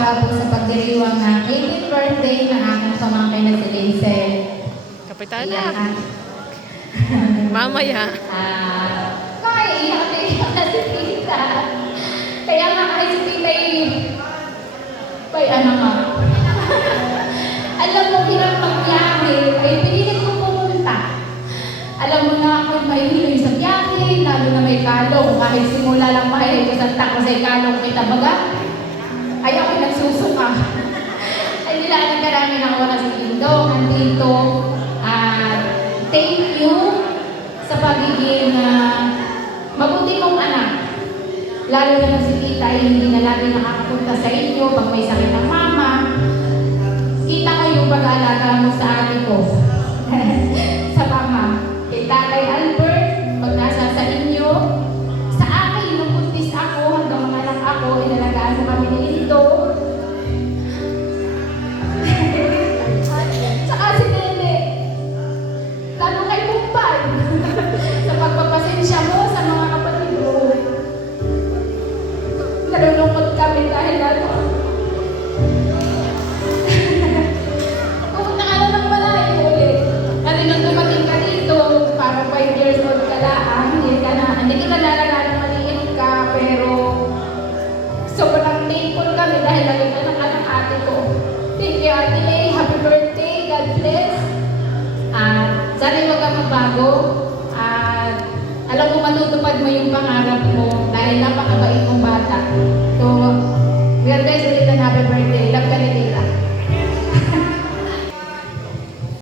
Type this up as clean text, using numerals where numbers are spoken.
para po sa pagdiriwang ng 18th birthday ng aking pamangkin na si Lizel. Kapitana. Ayan. Mamaya. Kaya iyak na si Tita. Kaya nga kay si Tita may ano nga. Alam mo, hirap magbiyahe. Ay, pinilit ko pumunta. Alam mo na ako mahihiloy sa biyahe, lalo na may kalong. Kahit simula lang mahihiloy ko sa tako sa kalong kita baga. Ay, ako'y nagsusuka. Ay, nilalang ka namin ang oras ng Indong. Nandito. Thank you sa pagiging mabuti mong anak. Lalo na si Tita ay hindi na lagi nakakapunta sa inyo pag may sakit ng mama. Kita ko yung pag-aalaga mo sa ate ko. Sa mama. Kay Tatay Albert, pag nasa sa inyo. Sa akin, nung buntis ako, hanggang mga anak ako, inalagaan mo kami ni Indo. Saka si Nene. Lalo kay Pumpay. Sa pagpapasensya mo sa mga kapatid mo. Nalulungkot kami dahil ano. Pumunta ka na ng malayo ulit. Kasi nung dumating ka dito, parang 5 years old ka lang, hindi kita nalagaan ng maliit ka, pero sobrang thankful kami dahil lagi ka ng anak ate ko. Thank you, Ate May. Happy birthday. God bless. At sana huwag kang magbago. At alam mo, matutupad mo yung pangarap mo dahil napakabait mong bata. So, God bless ulit and happy birthday. Love